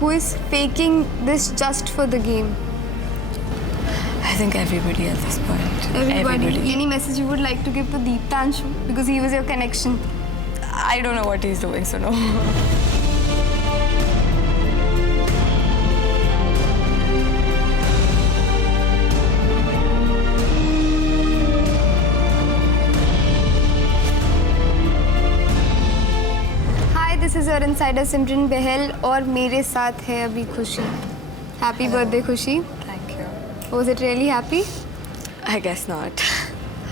who is faking this just for the game? I think everybody at this point. Everybody. Any message you would like to give to Deeptanshu? Because he was your connection. I don't know what he's doing, so no. Hi, this is your insider Simran Behel और मेरे साथ है अभी खुशी. Happy birthday खुशी. Thank you. Was it really happy? I guess not.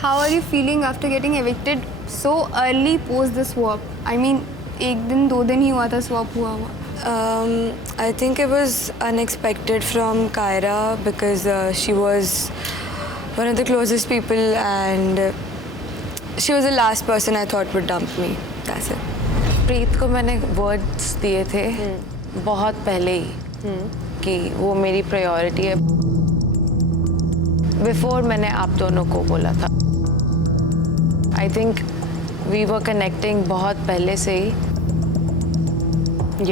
How are you feeling after getting evicted so early post the swap? I mean, एक दिन दो दिन ही हुआ था swap हुआ हुआ. I think it was unexpected from Kyra because she was one of the closest people and she was the last person I thought would dump me. That's it. प्रीत को मैंने वर्ड्स दिए थे बहुत पहले ही कि वो मेरी प्रायोरिटी है. बिफोर मैंने आप दोनों को बोला था. I think we were connecting बहुत पहले से ही.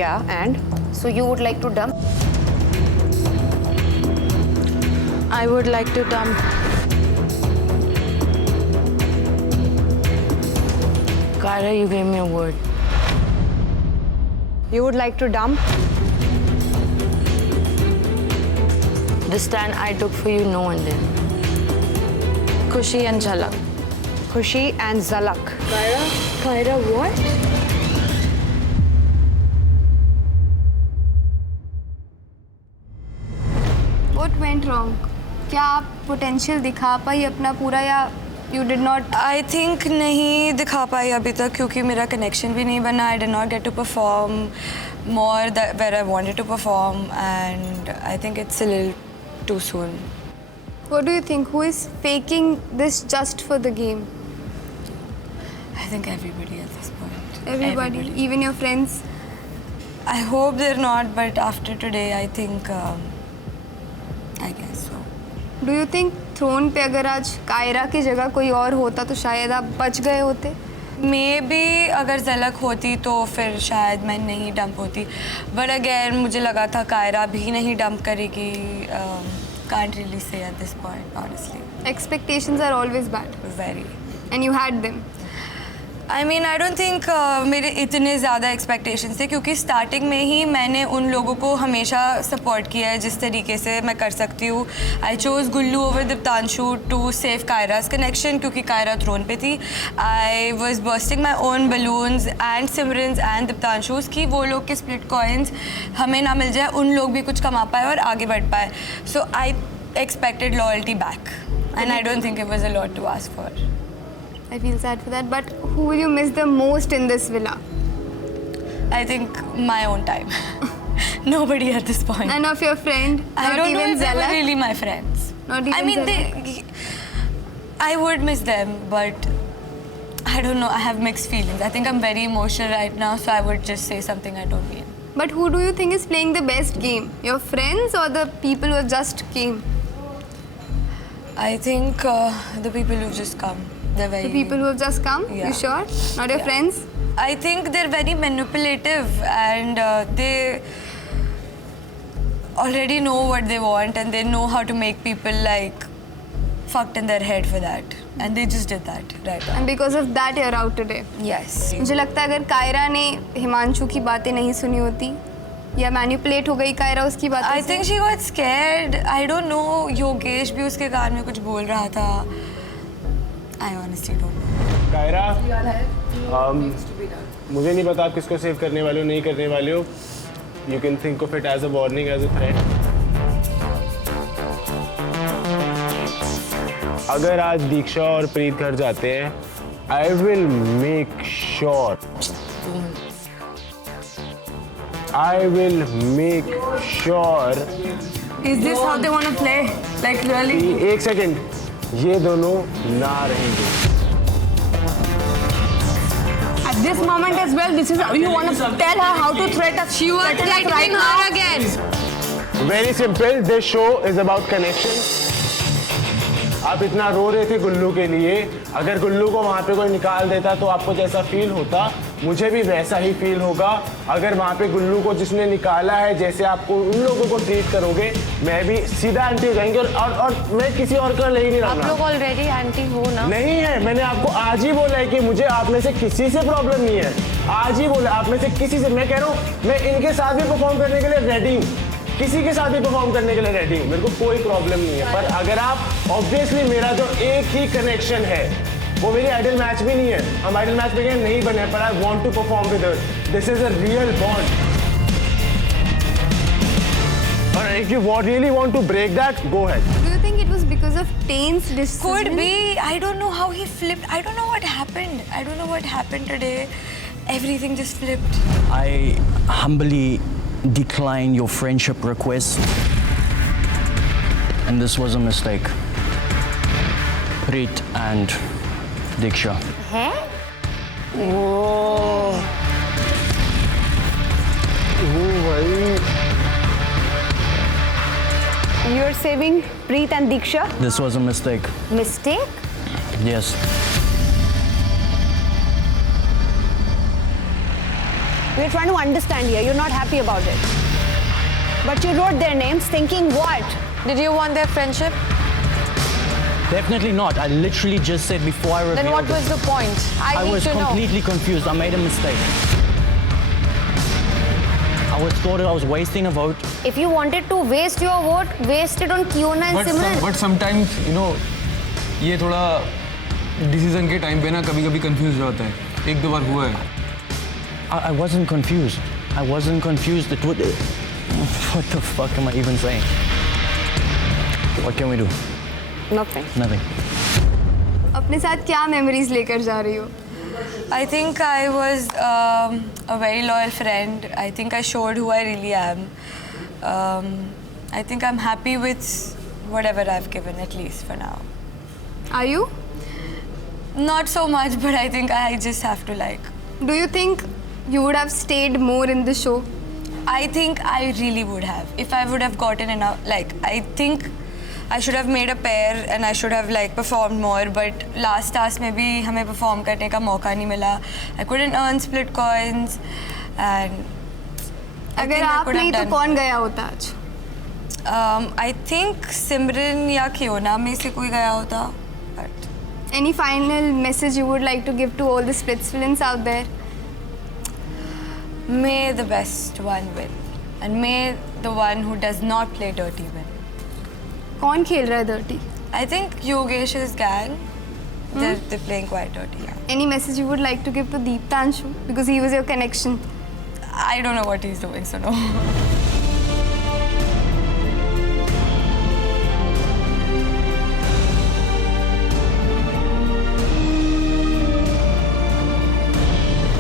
Yeah, and so you would like to dump? I would like to dump. Kyra, you gave me a word. You would like to dump? The stand I took for you, no one did. Khushi and Jhalak. Khushi and Zalak. Kyra, what? What went wrong? क्या आप potential दिखा पाई अपना पूरा या you did not? I think नहीं दिखा पाई अभी तक क्योंकि मेरा connection भी नहीं बना. I did not get to perform more where I wanted to perform and I think it's a little too soon. What do you think? Who is faking this just for the game? I think everybody at this point. Everybody, even your friends. I hope they're not, but after today, I think, I guess so. Do you think throne पे अगर आज कायरा की जगह कोई और होता तो शायद आप बच गए होते? Maybe अगर झलक होती तो फिर शायद मैं नहीं डंप होती. But again, मुझे लगा था कायरा भी नहीं डंप करेगी. Can't really say at this point, honestly. Expectations are always bad. Very. And you had them. I mean, I don't think मेरे इतने ज़्यादा expectations थे क्योंकि starting में ही मैंने उन लोगों को हमेशा support किया है जिस तरीके से मैं कर सकती हूँ. I chose Gullu over Deeptanshu to save Kyra's connection क्योंकि Kyra throne पे थी. I was bursting my own balloons and Simran's and Deeptanshu's कि वो लोग के split coins हमें ना मिल जाए, उन लोग भी कुछ कमा पाए और आगे बढ़ पाए. So I expected loyalty back and I don't think it was a lot to ask for. I feel sad for that. But who will you miss the most in this villa? I think my own time. Nobody at this point. And of your friend? I not don't know even if they were Zalak? really my friends. Not even I mean, Zalak? I would miss them, but I don't know. I have mixed feelings. I think I'm very emotional right now, so I would just say something I don't mean. But who do you think is playing the best game? Your friends or the people who just came? I think the people who've just come. They're very. The people who have just come? Yeah. You sure? Not your Yeah. friends? I think they're very manipulative and they already know what they want and they know how to make people like fucked in their head for that. And they just did that right now. And because of that you're out today. Yes. मुझे लगता है अगर कायरा ने हिमांशु की बातें नहीं सुनी होती या मैनिपुलेट हो गई कायरा उसकी बातों I से. think she got scared. I don't know. Yogesh भी उसके कान में कुछ बोल रहा था. I honestly don't know. Kiara, मुझे नहीं पता आप किसको सेव करने वाले हो नहीं करने वाले हो. You can think of it as a warning, as a threat. अगर आज दीक्षा और प्रीत घर जाते हैं, I will make sure. I will make sure. Is this how they want to play? Like really? एक सेकेंड, ये दोनों ना रहेंगे. At this moment as well, this is you want to tell her how to threat us. You are threatening her again. Very simple. This show is about connection. आप इतना रो रहे थे गुल्लू के लिए. अगर गुल्लू को वहाँ पे कोई निकाल देता तो आपको जैसा फील होता मुझे भी वैसा ही फील होगा अगर वहाँ पे गुल्लू को जिसने निकाला है, जैसे आपको उन लोगों को ट्रीट करोगे, मैं भी सीधा एंटी हो जाएंगे और मैं किसी और का नहीं आप रहूंगा। लोग ऑलरेडी एंटी हो ना? नहीं है, मैंने आपको आज ही बोला है कि मुझे आप में से किसी से प्रॉब्लम नहीं है। आज ही बोला आप में से किसी से। मैं कह रहा हूँ मैं इनके साथ भी परफॉर्म करने के लिए रेडी हूँ, किसी के साथ भी परफॉर्म करने के लिए रेडी हूँ, मेरे को कोई प्रॉब्लम नहीं है। पर अगर आप ऑब्वियसली मेरा जो एक ही कनेक्शन है वो मेरी आइडल मैच भी नहीं है, हम आइडल मैच में नहीं बने, पर I want to perform with her. This is a real bond. और if you really want to break that, go ahead. Do you think it was because of Tain's decision? Could be. I don't know how he flipped. I don't know what happened. I don't know what happened today. Everything just flipped. I humbly decline your friendship request. And this was a mistake. Preet and Diksha. You're saving Preet and Diksha? This was a mistake. Mistake? Yes. We're trying to understand here. You're not happy about it. But you wrote their names thinking what? Did you want their friendship? Definitely not. I literally just said before I revealed Then what it. was the point? I need was to know. completely confused. I made a mistake. I was wasting a vote. If you wanted to waste your vote, waste it on Kiona and Simran. But sometimes, you know, ये थोड़ा decision के time पे ना कभी-कभी confuse हो जाता है। एक दो बार हुआ है। I wasn't confused. I wasn't confused. What the fuck am I even saying? What can we do? Nothing. Nothing. अपने साथ क्या मेमोरीज लेकर जा रही हो? I think I was a very loyal friend. I think I showed who I really am. I think I'm happy with whatever I've given, at least for now. Are you? Not so much, but I think I just have to like. Do you think you would have stayed more in the show? I think I really would have. If I would have gotten enough, like, I think I should have made a pair and I should have like performed more. But last task में भी हमें perform करने का मौका नहीं मिला. I couldn't earn split coins and. I अगर think I आप could have नहीं तो done कौन more. गया होता आज? I think सिमरन या कियोना में से कोई गया होता. But Any final message you would like to give to all the splits villains out there? may the best one win, and may the one who does not play dirty win. कौन खेल रहा है dirty? I think Yogesh's gang, they're playing quite dirty. Yeah. Any message you would like to give to Deeptanshu because he was your connection? I don't know what he's doing, so no.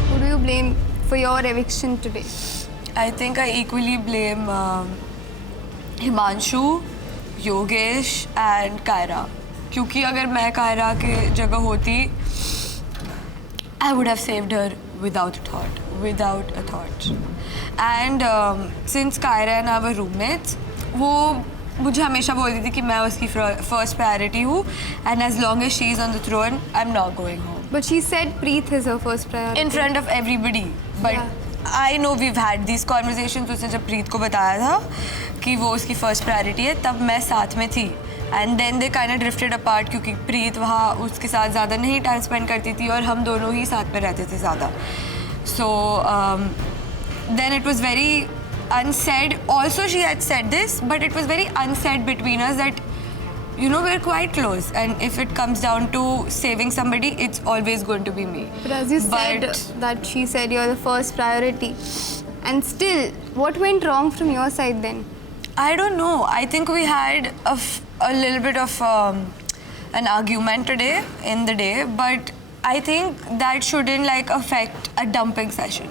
Who do you blame for your eviction today? I think I equally blame Himanshu, Yogesh and Kaira. क्योंकि अगर मैं कायरा के जगह होती, I would have saved her without a thought. And since Kaira and I were roommates, वो मुझे हमेशा बोलती थी कि मैं उसकी first priority हूँ, and as long as she is on the throne, I'm not going home. But she said Preet is her first priority. In front of everybody. But Yeah. I know we've had these conversations. उसने जब प्रीत को बताया था कि वो उसकी first priority है, तब मैं साथ में थी. And then they kind of drifted apart क्योंकि प्रीत वहाँ उसके साथ ज़्यादा नहीं टाइम स्पेंड करती थी और हम दोनों ही साथ में रहते थे ज़्यादा. So then it was very unsaid. Also she had said this, but it was very unsaid between us that, you know, we're quite close. And if it comes down to saving somebody, it's always going to be me. But as you said that she said you're the first priority. And still, what went wrong from your side then? I don't know. I think we had a little bit of an argument today in the day, but I think that shouldn't like affect a dumping session.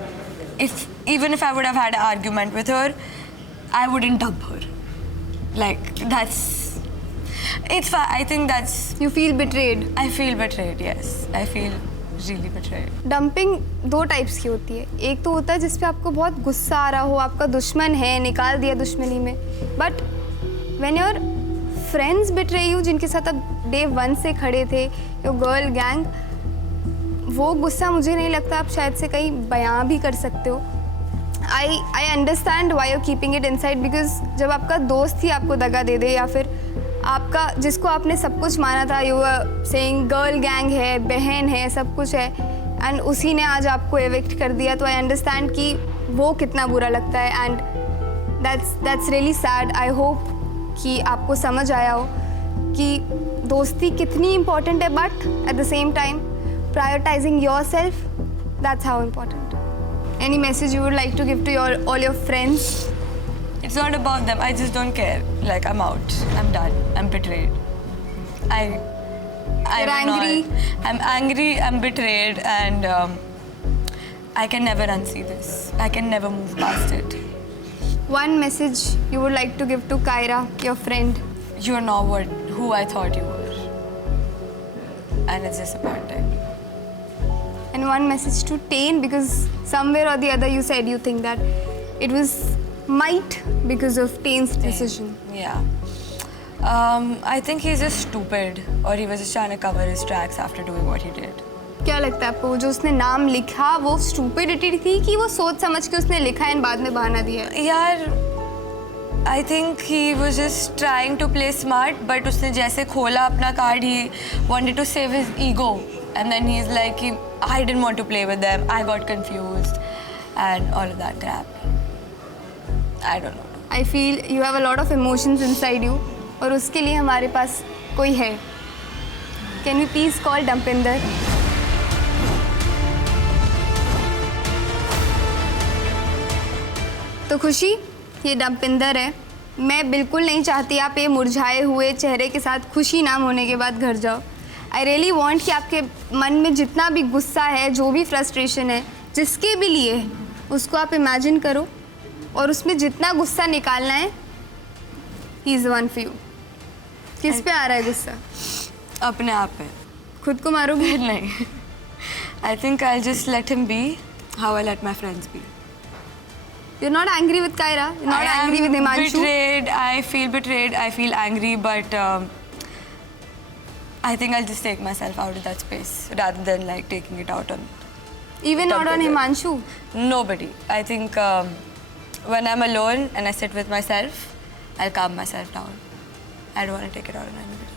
Even if I would have had an argument with her, I wouldn't dump her. Like it's fine. I think that's. You feel betrayed. I feel betrayed. Yes, I feel really betrayed. Dumping दो types की होती है. एक तो होता है जिस पे आपको बहुत गुस्सा आ रहा हो, आपका दुश्मन है, निकाल दिया दुश्मनी में. But when your friends betray you, जिनके साथ आप डे 1 से खड़े थे, योर गर्ल गैंग, वो गुस्सा मुझे नहीं लगता आप शायद से कहीं बयां भी कर सकते हो. I understand why you keeping it inside because जब आपका दोस्त ही आपको दगा दे दे या फिर आपका जिसको आपने सब कुछ माना था, you were saying girl gang है, बहन है, सब कुछ है, एंड उसी ने आज आपको एविक्ट कर दिया, तो आई अंडरस्टैंड कि वो कितना बुरा लगता है. And that's really sad. I hope कि आपको समझ आया हो कि दोस्ती कितनी इम्पॉर्टेंट है, but at the same time prioritising your self, that's how important. Any message you would like to give to all your friends? It's not about them. I just don't care. Like, I'm out. I'm done. I'm betrayed. I'm angry? I'm angry. I'm betrayed, and I can never unsee this. I can never move past it. One message you would like to give to Kyra, your friend? You're not who I thought you were, and it's disappointing. And one message to Tane, because somewhere or the other you said you think that it was might because of Tane's decision. Yeah. I think he's just stupid, or he was just trying to cover his tracks after doing what he did. क्या लगता है आपको, जो उसने नाम लिखा वो stupidity थी कि वो सोच समझ के उसने लिखा एंड बाद में बहाना दिया? यार, I think he was just trying to play smart, but उसने जैसे खोला अपना card, he wanted to save his ego, and then he's like, I didn't want to play with them, I got confused, and all of that crap. I don't know. I feel you have a lot of emotions inside you, और उसके लिए हमारे पास कोई है. Can we please call Dampinder? तो खुशी, ये डम्पिंदर है. मैं बिल्कुल नहीं चाहती आप ये मुरझाए हुए चेहरे के साथ खुशी नाम होने के बाद घर जाओ. आई रियली वॉन्ट कि आपके मन में जितना भी गुस्सा है, जो भी फ्रस्ट्रेशन है, जिसके भी लिए है, उसको आप इमेजिन करो और उसमें जितना गुस्सा निकालना है, he is one for you. किस पे आ रहा है गुस्सा? अपने आप पे. खुद को मारोगे? नहीं. I think I'll just let him be how I let my friends be. You're not angry with Kyra? You're not angry with Himanshu? Betrayed. I feel betrayed. I feel angry, but I think I'll just take myself out of that space rather than like taking it out on. Even not on Himanshu? Nobody. I think when I'm alone and I sit with myself, I'll calm myself down. I don't want to take it out on anybody.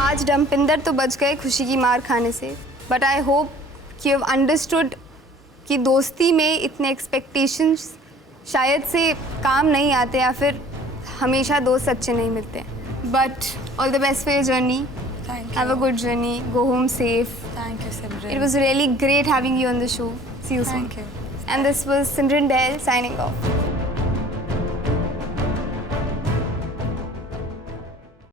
आज डम्पिंदर तो बच गए खुशी की मार खाने से, but I hope कि यू हैव अंडरस्टूड कि दोस्ती में इतने एक्सपेक्टेशंस शायद से काम नहीं आते या फिर हमेशा दोस्त अच्छे नहीं मिलते. But all the best for your journey. Thank you. Have a good journey. Go home safe. Thank you, Simran. It was really great having you on the show. See you soon. Thank you. And this was Simran Dell signing off.